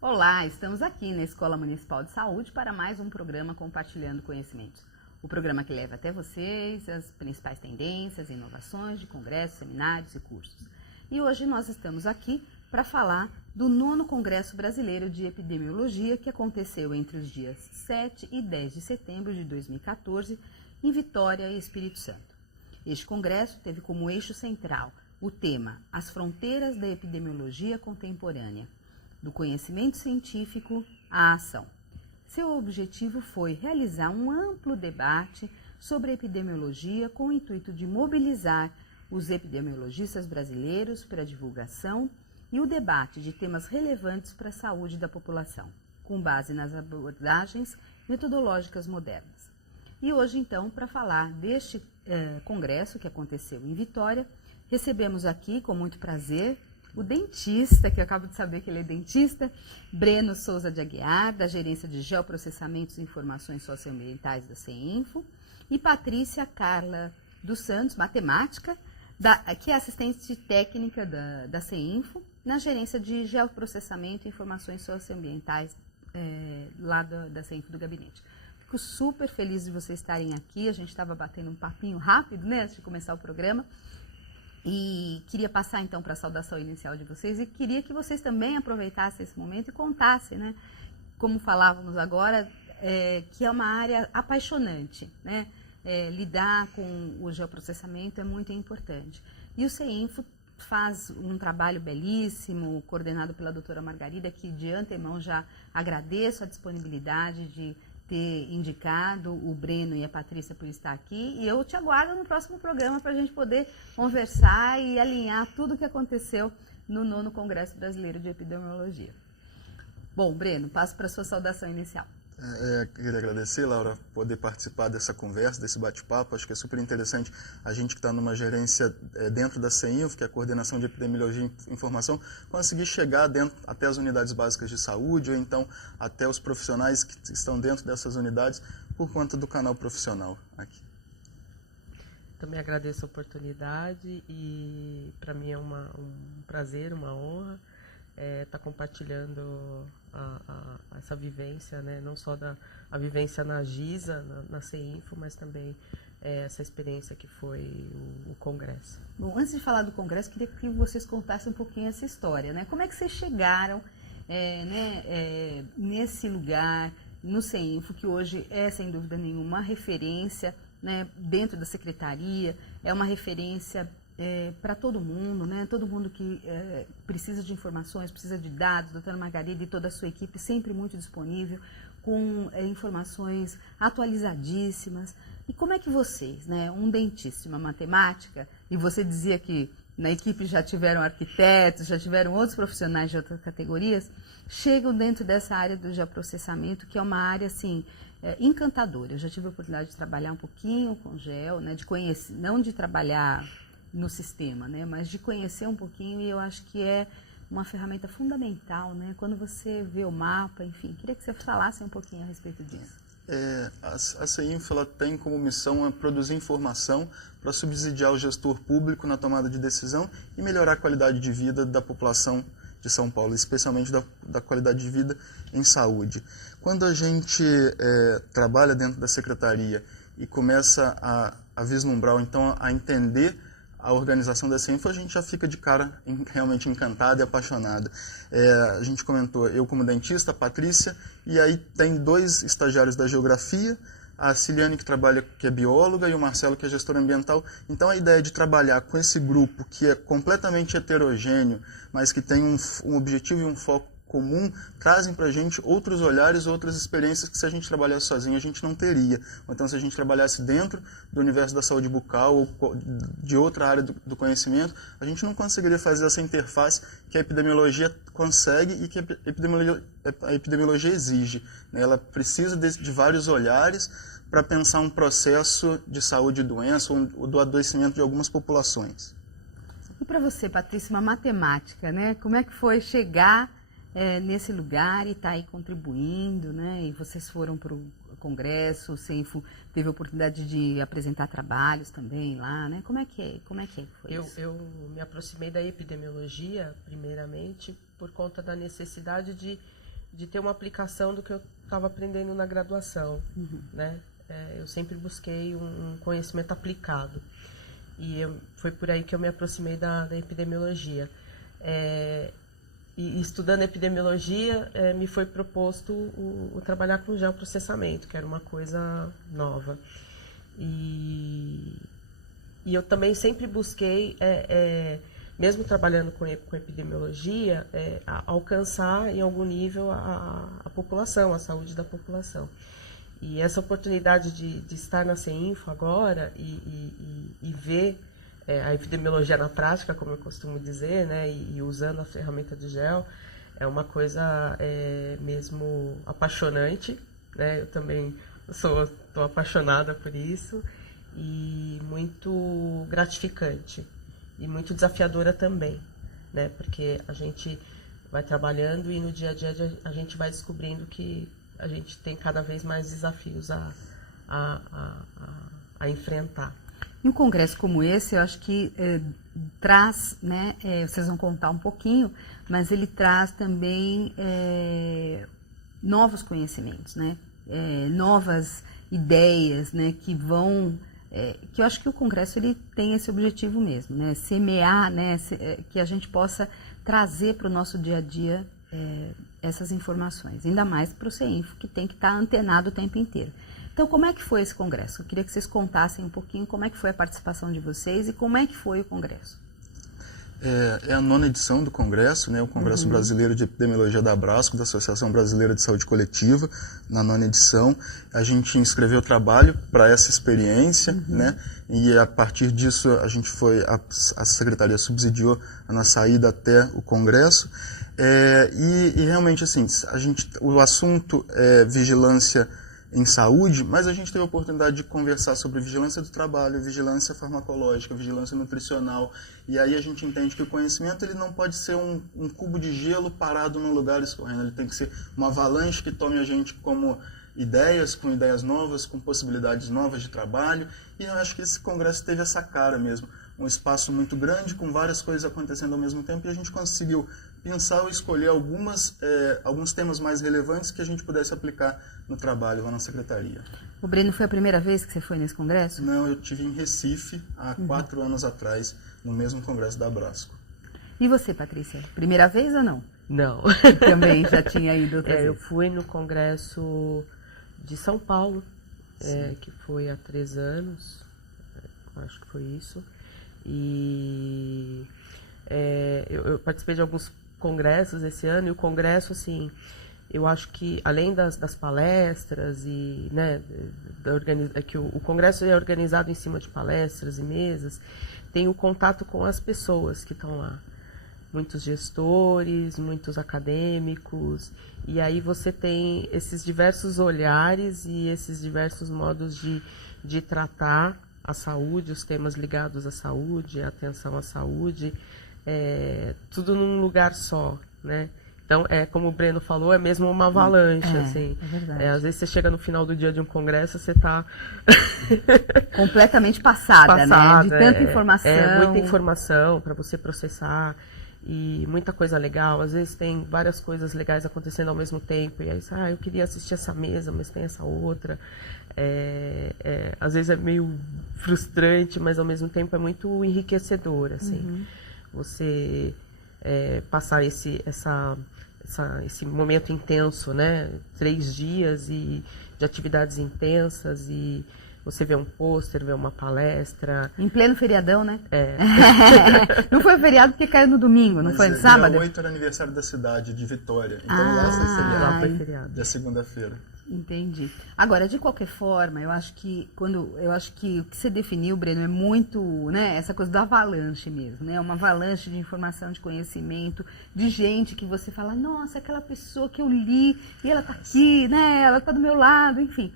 Olá, estamos aqui na Escola Municipal de Saúde para mais um programa Compartilhando Conhecimentos. O programa que leva até vocês as principais tendências e inovações de congressos, seminários e cursos. E hoje nós estamos aqui para falar do 9º Congresso Brasileiro de Epidemiologia, que aconteceu entre os dias 7 e 10 de setembro de 2014, em Vitória e Espírito Santo. Este congresso teve como eixo central o tema As Fronteiras da Epidemiologia Contemporânea, do conhecimento científico à ação. Seu objetivo foi realizar um amplo debate sobre a epidemiologia com o intuito de mobilizar os epidemiologistas brasileiros para a divulgação e o debate de temas relevantes para a saúde da população, com base nas abordagens metodológicas modernas. E hoje, então, para falar deste congresso que aconteceu em Vitória, recebemos aqui, com muito prazer, o dentista, que eu acabo de saber que ele é dentista, Breno Souza de Aguiar, da Gerência de Geoprocessamentos e Informações Socioambientais da CEINFO, e Patrícia Carla dos Santos, matemática, que é assistente técnica da CEINFO, na Gerência de Geoprocessamento e Informações Socioambientais lá da CEINFO do gabinete. Fico super feliz de vocês estarem aqui, a gente estava batendo um papinho rápido, né, antes de começar o programa. E queria passar então para a saudação inicial de vocês e queria que vocês também aproveitassem esse momento e contassem, né, como falávamos agora, que é uma área apaixonante, né, lidar com o geoprocessamento é muito importante. E o CEINFO faz um trabalho belíssimo, coordenado pela doutora Margarida, que de antemão já agradeço a disponibilidade de ter indicado o Breno e a Patrícia por estar aqui, e eu te aguardo no próximo programa para a gente poder conversar e alinhar tudo o que aconteceu no 9º Congresso Brasileiro de Epidemiologia. Bom, Breno, passo para a sua saudação inicial. Queria agradecer, Laura, poder participar dessa conversa, desse bate-papo. Acho que é super interessante a gente que está numa gerência dentro da CEINFO, que é a Coordenação de Epidemiologia e Informação, conseguir chegar até as unidades básicas de saúde ou então até os profissionais que estão dentro dessas unidades por conta do canal profissional aqui. Também agradeço a oportunidade e para mim é um prazer, uma honra estar compartilhando essa vivência, né? Não só a vivência na GISA, na CEINFO, mas também essa experiência que foi o Congresso. Bom, antes de falar do Congresso, queria que vocês contassem um pouquinho essa história, né? Como é que vocês chegaram nesse lugar, no CEINFO, que hoje é, sem dúvida nenhuma, uma referência, né, dentro da secretaria, é uma referência para todo mundo, né? Todo mundo que precisa de informações, precisa de dados, a doutora Margarida e toda a sua equipe sempre muito disponível, com informações atualizadíssimas. E como é que vocês, né, um dentista, uma matemática, e você dizia que na equipe já tiveram arquitetos, já tiveram outros profissionais de outras categorias, chegam dentro dessa área do geoprocessamento, que é uma área, assim, encantadora. Eu já tive a oportunidade de trabalhar um pouquinho com gel, né, de conhecer, não de trabalhar no sistema, né, mas de conhecer um pouquinho, e eu acho que é uma ferramenta fundamental, né, quando você vê o mapa, enfim. Queria que você falasse um pouquinho a respeito disso. A CEINFO ela tem como missão produzir informação para subsidiar o gestor público na tomada de decisão e melhorar a qualidade de vida da população de São Paulo, especialmente da qualidade de vida em saúde. Quando a gente trabalha dentro da secretaria e começa a vislumbrar, então, a entender a organização da CEINFO, a gente já fica de cara realmente encantado e apaixonado. A gente comentou, eu como dentista, a Patrícia, e aí tem 2 estagiários da geografia, a Ciliane que é bióloga e o Marcelo que é gestor ambiental. Então a ideia de trabalhar com esse grupo que é completamente heterogêneo, mas que tem um objetivo e um foco comum, trazem para a gente outros olhares, outras experiências que se a gente trabalhasse sozinho a gente não teria. Ou então se a gente trabalhasse dentro do universo da saúde bucal ou de outra área do conhecimento, a gente não conseguiria fazer essa interface que a epidemiologia consegue e que a epidemiologia exige. Ela precisa de vários olhares para pensar um processo de saúde e doença ou do adoecimento de algumas populações. E para você, Patrícia, uma matemática, né? Como é que foi chegar nesse lugar e está aí contribuindo, né? E vocês foram para o congresso, o CENFO teve a oportunidade de apresentar trabalhos também lá, né? Como é que foi isso? Eu me aproximei da epidemiologia, primeiramente, por conta da necessidade de ter uma aplicação do que eu estava aprendendo na graduação, né? Eu sempre busquei um conhecimento aplicado. E foi por aí que eu me aproximei da epidemiologia. E estudando epidemiologia, me foi proposto o trabalhar com geoprocessamento, que era uma coisa nova. E eu também sempre busquei, mesmo trabalhando com epidemiologia, alcançar em algum nível a população, a saúde da população. E essa oportunidade de estar na CENFO agora e ver a epidemiologia na prática, como eu costumo dizer, né, e usando a ferramenta de gel, é uma coisa mesmo apaixonante, né? Eu também estou apaixonada por isso, e muito gratificante e muito desafiadora também, né? Porque a gente vai trabalhando e no dia a dia a gente vai descobrindo que a gente tem cada vez mais desafios a enfrentar. Em um congresso como esse, eu acho que traz, né, vocês vão contar um pouquinho, mas ele traz também novos conhecimentos, né, novas ideias, né, que vão, que eu acho que o congresso ele tem esse objetivo mesmo, né, semear, né, que a gente possa trazer para o nosso dia a dia essas informações, ainda mais para o CENFO, que tem que estar antenado o tempo inteiro. Então, como é que foi esse congresso? Eu queria que vocês contassem um pouquinho como é que foi a participação de vocês e como é que foi o congresso. É a 9ª edição do congresso, né, o Congresso Brasileiro de Epidemiologia da Abrasco, da Associação Brasileira de Saúde Coletiva, na 9ª edição. A gente inscreveu trabalho para essa experiência, né, e a partir disso a Secretaria subsidiou a nossa ida até o congresso. E realmente, assim, o assunto é vigilância em saúde, mas a gente teve a oportunidade de conversar sobre vigilância do trabalho, vigilância farmacológica, vigilância nutricional, e aí a gente entende que o conhecimento ele não pode ser um cubo de gelo parado num lugar escorrendo, ele tem que ser uma avalanche que tome a gente como ideias, com ideias novas, com possibilidades novas de trabalho, e eu acho que esse congresso teve essa cara mesmo, um espaço muito grande, com várias coisas acontecendo ao mesmo tempo, e a gente conseguiu pensar ou escolher alguns temas mais relevantes que a gente pudesse aplicar no trabalho lá na secretaria. O Breno, foi a primeira vez que você foi nesse congresso? Não, eu estive em Recife há 4 anos atrás, no mesmo congresso da Abrasco. E você, Patrícia? Primeira vez ou não? Não. Também já tinha ido outra vez. Eu fui no congresso de São Paulo, que foi há 3 anos, acho que foi isso. E eu participei de alguns congressos esse ano, e o congresso, assim, eu acho que além das palestras e, né, que o congresso é organizado em cima de palestras e mesas, tem o contato com as pessoas que estão lá. Muitos gestores, muitos acadêmicos, e aí você tem esses diversos olhares e esses diversos modos de tratar a saúde, os temas ligados à saúde, a atenção à saúde, tudo num lugar só, né? Então, como o Breno falou, é mesmo uma avalanche, assim. É verdade. Às vezes você chega no final do dia de um congresso, você está completamente passada, né? De tanta informação. Muita informação para você processar e muita coisa legal. Às vezes tem várias coisas legais acontecendo ao mesmo tempo. E aí, eu queria assistir essa mesa, mas tem essa outra. Às vezes é meio frustrante, mas ao mesmo tempo é muito enriquecedor, assim. Você passar esse momento intenso, né? 3 dias de atividades intensas, e você vê um pôster, vê uma palestra. Em pleno feriadão, né? Não foi feriado porque caiu no domingo, não foi no sábado? Dia 8 era aniversário da cidade, de Vitória. Então lá foi feriado. Da segunda-feira. Entendi. Agora, de qualquer forma, eu acho que o que você definiu, Breno, é muito, né, essa coisa do avalanche mesmo, né? Uma avalanche de informação, de conhecimento, de gente que você fala, nossa, aquela pessoa que eu li, e ela tá aqui, né? Ela tá do meu lado, enfim.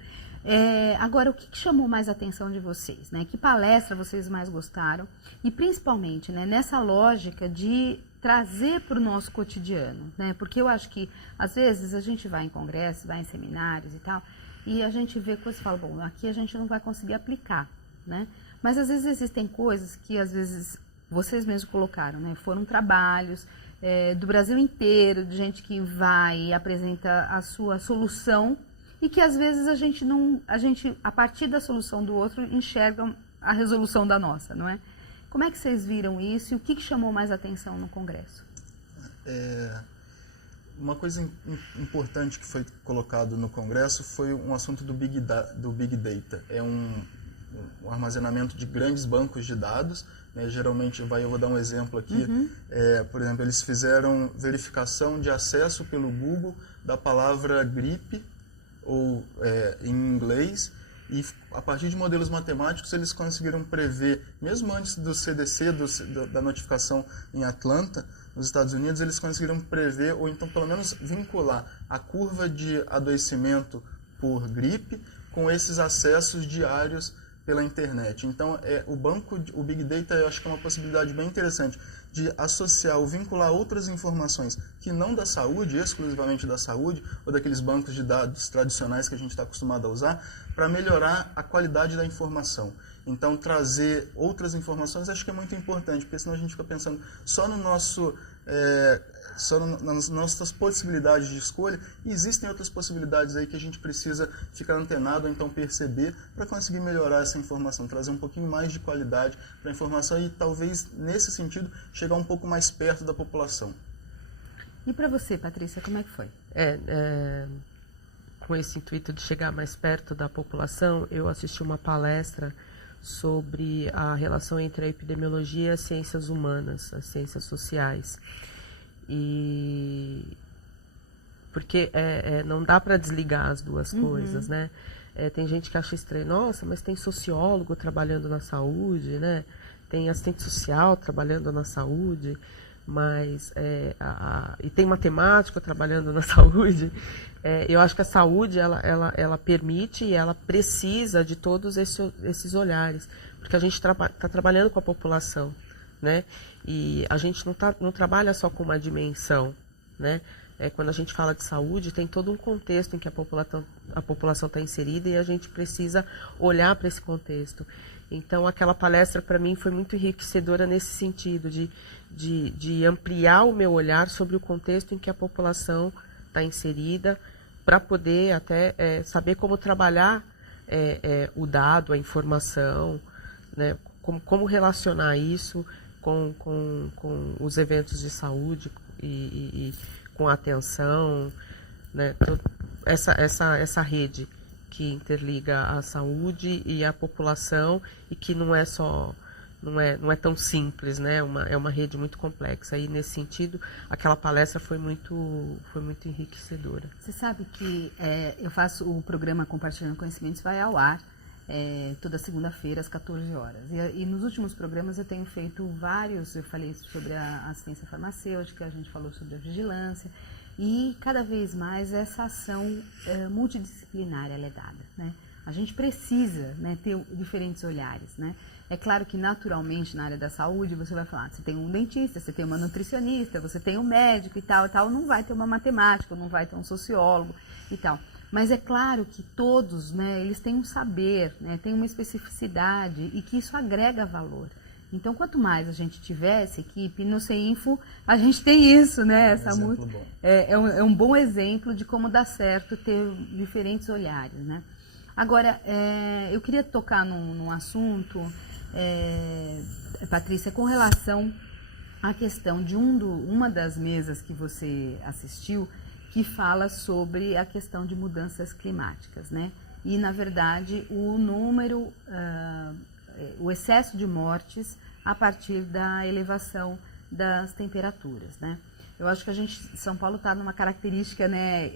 Agora, o que chamou mais a atenção de vocês, né? Que palestra vocês mais gostaram? E principalmente, né, nessa lógica de trazer para o nosso cotidiano, né? Porque eu acho que, às vezes, a gente vai em congressos, vai em seminários e tal, e a gente vê coisas e fala, bom, aqui a gente não vai conseguir aplicar, né? Mas, às vezes, existem coisas que, às vezes, vocês mesmos colocaram, né? Foram trabalhos do Brasil inteiro, de gente que vai e apresenta a sua solução e que, às vezes, a gente, a partir da solução do outro, enxerga a resolução da nossa, não é? Como é que vocês viram isso e o que chamou mais atenção no Congresso? Uma coisa importante que foi colocado no Congresso foi um assunto do Big Data. É um armazenamento de grandes bancos de dados, né? Geralmente, eu vou dar um exemplo aqui, por exemplo, eles fizeram verificação de acesso pelo Google da palavra gripe, ou em inglês, e a partir de modelos matemáticos eles conseguiram prever, mesmo antes do CDC, da notificação em Atlanta, nos Estados Unidos, eles conseguiram prever, ou então pelo menos vincular a curva de adoecimento por gripe com esses acessos diários pela internet. Então, o Big Data, eu acho que é uma possibilidade bem interessante de associar ou vincular outras informações que não da saúde, exclusivamente da saúde, ou daqueles bancos de dados tradicionais que a gente está acostumado a usar, para melhorar a qualidade da informação. Então, trazer outras informações acho que é muito importante, porque senão a gente fica pensando só no nosso... só nas nossas possibilidades de escolha, e existem outras possibilidades aí que a gente precisa ficar antenado, ou então perceber, para conseguir melhorar essa informação, trazer um pouquinho mais de qualidade para a informação e talvez, nesse sentido, chegar um pouco mais perto da população. E para você, Patrícia, como é que foi? Com esse intuito de chegar mais perto da população, eu assisti uma palestra sobre a relação entre a epidemiologia e as ciências humanas, as ciências sociais. Porque não dá para desligar as duas coisas, né? Tem gente que acha estranho, nossa, mas tem sociólogo trabalhando na saúde, né? Tem assistente social trabalhando na saúde, mas e tem matemático trabalhando na saúde. Eu acho que a saúde ela permite e ela precisa de todos esses olhares, porque a gente está trabalhando com a população, né? E a gente não trabalha só com uma dimensão, né? Quando a gente fala de saúde, tem todo um contexto em que a população está inserida e a gente precisa olhar para esse contexto. Então, aquela palestra, para mim, foi muito enriquecedora nesse sentido, de ampliar o meu olhar sobre o contexto em que a população está inserida, para poder até saber como trabalhar o dado, a informação, né? Como relacionar isso com os eventos de saúde e com a atenção, né? Essa rede que interliga a saúde e a população e que não é tão simples, né? É uma rede muito complexa. E nesse sentido, aquela palestra foi muito enriquecedora. Você sabe que eu faço o programa Compartilhando Conhecimentos, vai ao ar toda segunda-feira às 14 horas. E nos últimos programas eu tenho feito vários, eu falei sobre a assistência farmacêutica, a gente falou sobre a vigilância, e cada vez mais essa ação multidisciplinar ela é dada, né? A gente precisa, né, ter diferentes olhares, né? É claro que naturalmente na área da saúde você vai falar, você tem um dentista, você tem uma nutricionista, você tem um médico e tal, não vai ter uma matemática, não vai ter um sociólogo e tal. Mas é claro que todos, né, eles têm um saber, né, têm uma especificidade e que isso agrega valor. Então, quanto mais a gente tiver essa equipe, no CEINFO a gente tem isso, né? É um bom exemplo de como dá certo ter diferentes olhares, né? Agora, eu queria tocar num assunto, Patrícia, com relação à questão de uma das mesas que você assistiu, que fala sobre a questão de mudanças climáticas, né? E, na verdade, o excesso de mortes a partir da elevação das temperaturas, né? Eu acho que São Paulo está numa característica, né,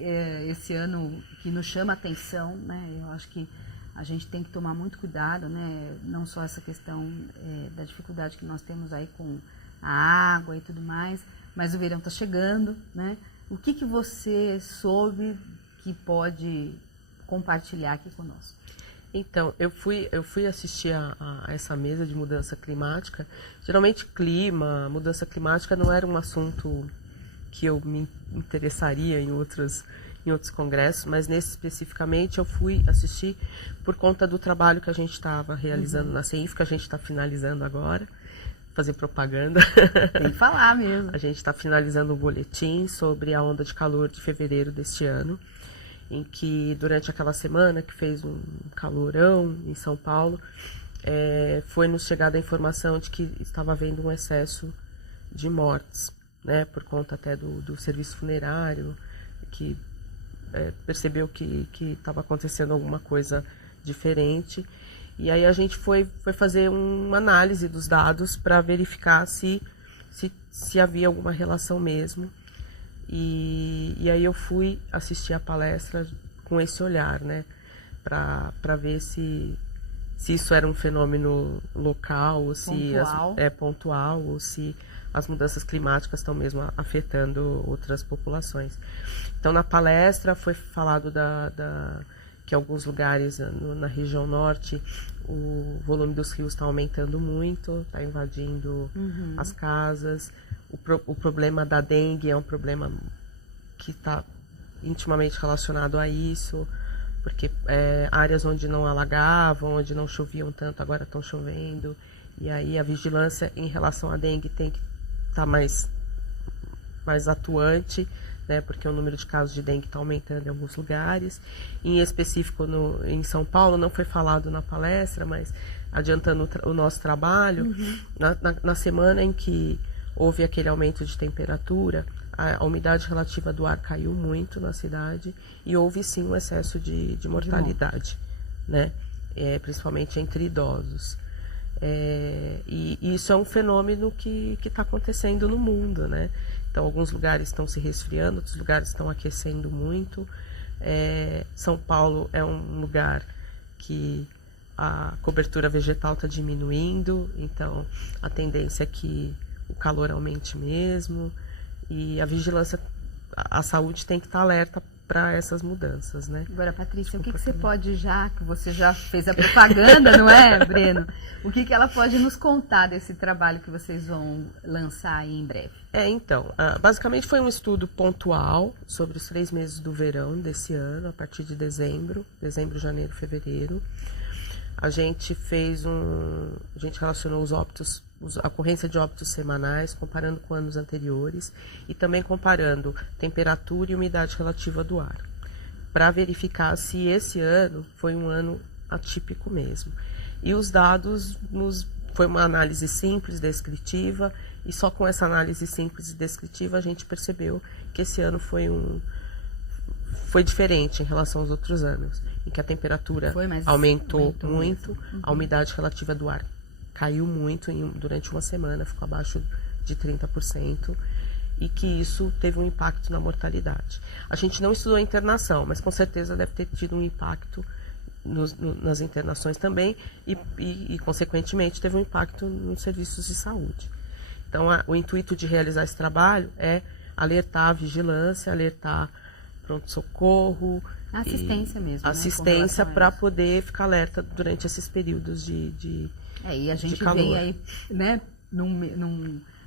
esse ano que nos chama a atenção, né? Eu acho que a gente tem que tomar muito cuidado, né? Não só essa questão da dificuldade que nós temos aí com a água e tudo mais, mas o verão está chegando, né? O que você soube que pode compartilhar aqui conosco? Então, eu fui assistir a essa mesa de mudança climática. Geralmente, mudança climática não era um assunto que eu me interessaria em outros congressos, mas nesse especificamente eu fui assistir por conta do trabalho que a gente estava realizando na CEINF, que a gente está finalizando agora, fazer propaganda. Tem que falar mesmo. A gente está finalizando um boletim sobre a onda de calor de fevereiro deste ano, em que durante aquela semana que fez um calorão em São Paulo, foi nos chegada a informação de que estava havendo um excesso de mortes, né, por conta até do serviço funerário, que percebeu que estava acontecendo alguma coisa diferente. E aí a gente foi fazer uma análise dos dados para verificar se havia alguma relação mesmo. E aí eu fui assistir a palestra com esse olhar, né, para ver se isso era um fenômeno local, ou se pontual, ou se as mudanças climáticas estão mesmo afetando outras populações. Então, na palestra foi falado que em alguns lugares na região norte o volume dos rios está aumentando muito, está invadindo as casas. O problema da dengue é um problema que está intimamente relacionado a isso, porque áreas onde não alagavam, onde não choviam tanto, agora estão chovendo. E aí a vigilância em relação à dengue tem que estar mais atuante, né, porque o número de casos de dengue está aumentando em alguns lugares. Em específico em São Paulo, não foi falado na palestra, mas adiantando o nosso trabalho, na semana em que houve aquele aumento de temperatura, a umidade relativa do ar caiu muito na cidade e houve sim um excesso de mortalidade, né, principalmente entre idosos. E isso é um fenômeno que está acontecendo no mundo, né? Então, alguns lugares estão se resfriando, outros lugares estão aquecendo muito. São Paulo é um lugar que a cobertura vegetal está diminuindo, então a tendência é que o calor aumente mesmo. E a vigilância, a saúde tem que estar alerta para essas mudanças, né? Agora, Patrícia, o que você pode que você já fez a propaganda, não é, Breno? O que ela pode nos contar desse trabalho que vocês vão lançar aí em breve? Então, basicamente foi um estudo pontual sobre os 3 meses do verão desse ano, a partir de dezembro, janeiro, fevereiro. A gente relacionou a ocorrência de óbitos semanais, comparando com anos anteriores e também comparando temperatura e umidade relativa do ar, para verificar se esse ano foi um ano atípico mesmo. E os dados foi uma análise simples, descritiva, e só com essa análise simples e descritiva a gente percebeu que esse ano foi diferente em relação aos outros anos, em que a temperatura aumentou muito, a umidade relativa do ar caiu muito durante uma semana, ficou abaixo de 30%, e que isso teve um impacto na mortalidade. A gente não estudou a internação, mas com certeza deve ter tido um impacto nas internações também e consequentemente, teve um impacto nos serviços de saúde. Então, o intuito de realizar esse trabalho é alertar a vigilância, alertar pronto-socorro. Assistência mesmo. Assistência, né, para poder ficar alerta durante esses períodos de e a gente calor. vem aí, né,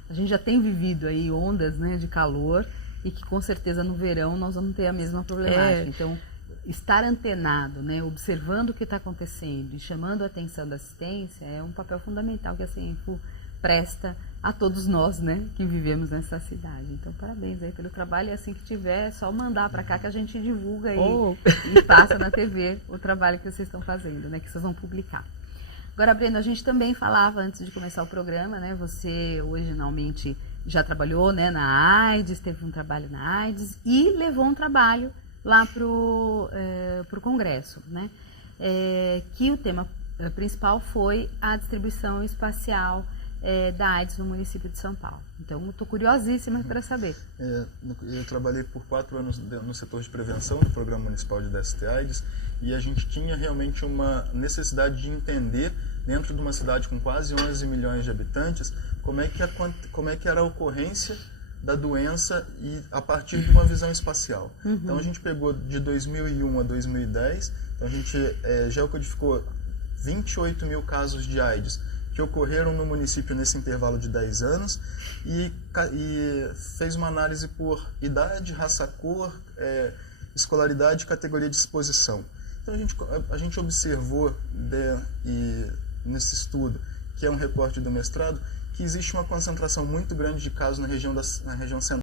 a gente já tem vivido aí ondas, né, de calor e que com certeza no verão nós vamos ter a mesma problemática. Então, estar antenado, né, observando o que está acontecendo e chamando a atenção da assistência é um papel fundamental que a CEINFO presta a todos nós, né, que vivemos nessa cidade. Então, parabéns aí pelo trabalho, e assim que tiver, é só mandar para cá que a gente divulga aí e passa na TV o trabalho que vocês estão fazendo, né, que vocês vão publicar. Agora, Breno, a gente também falava antes de começar o programa, né, você originalmente já trabalhou, né, na AIDS, teve um trabalho na AIDS e levou um trabalho lá pro Congresso, né, que o tema principal foi a distribuição espacial da AIDS no município de São Paulo. Então, estou curiosíssima para saber. Eu trabalhei por 4 anos no setor de prevenção do Programa Municipal de DST-AIDS e a gente tinha realmente uma necessidade de entender, dentro de uma cidade com quase 11 milhões de habitantes, como é que era a ocorrência da doença e a partir de uma visão espacial. Então a gente pegou de 2001 a 2010, então a gente geocodificou 28 mil casos de AIDS que ocorreram no município nesse intervalo de 10 anos e fez uma análise por idade, raça, cor, escolaridade e categoria de exposição. Então a gente observou nesse estudo, que é um recorte do mestrado, que existe uma concentração muito grande de casos na região central